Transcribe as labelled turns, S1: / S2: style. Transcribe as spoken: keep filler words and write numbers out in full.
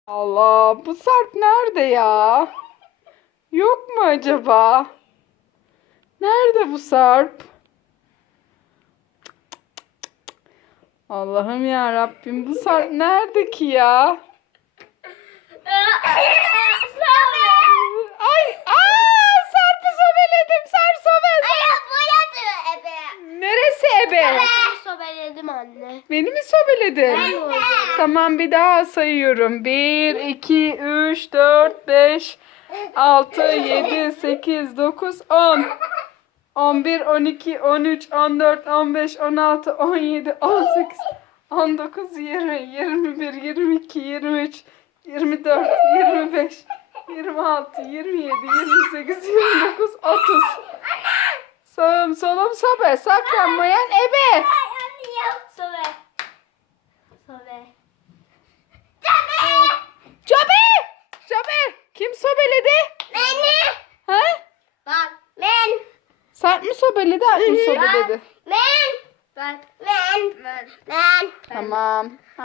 S1: Allah, bu Sarp nerede ya? Yok mu acaba? Nerede bu Sarp? Allah'ım ya Rabbim, bu Sarp nerede ki ya? Ay, aa, Sarp'ı sobeledim. Sarp sobe. Neresi ebe?
S2: Ben sobeledim anne.
S1: Beni mi sobeledin?
S2: Ben oldum.
S1: Tamam, bir daha sayıyorum. bir, iki, üç, dört, beş, altı, yedi, sekiz, dokuz, on. on bir, on iki, on üç, on dört, on beş, on altı, on yedi, on sekiz, on dokuz, yirmi, yirmi bir, yirmi iki, yirmi üç, yirmi dört, yirmi beş, yirmi altı, yirmi yedi, yirmi sekiz, yirmi dokuz, otuz. Sağım solum sobe, saklanmayan ebe.
S2: Sobe. Sobe.
S1: Cabe! Cabe! Kim sobeledi?
S2: Beni.
S1: Ha?
S2: Bak. Ben.
S1: Sarp mı sobeledi, Alp mı sobeledi?
S2: Ben. Ben. Ben. Ben. Ben.
S1: Tamam.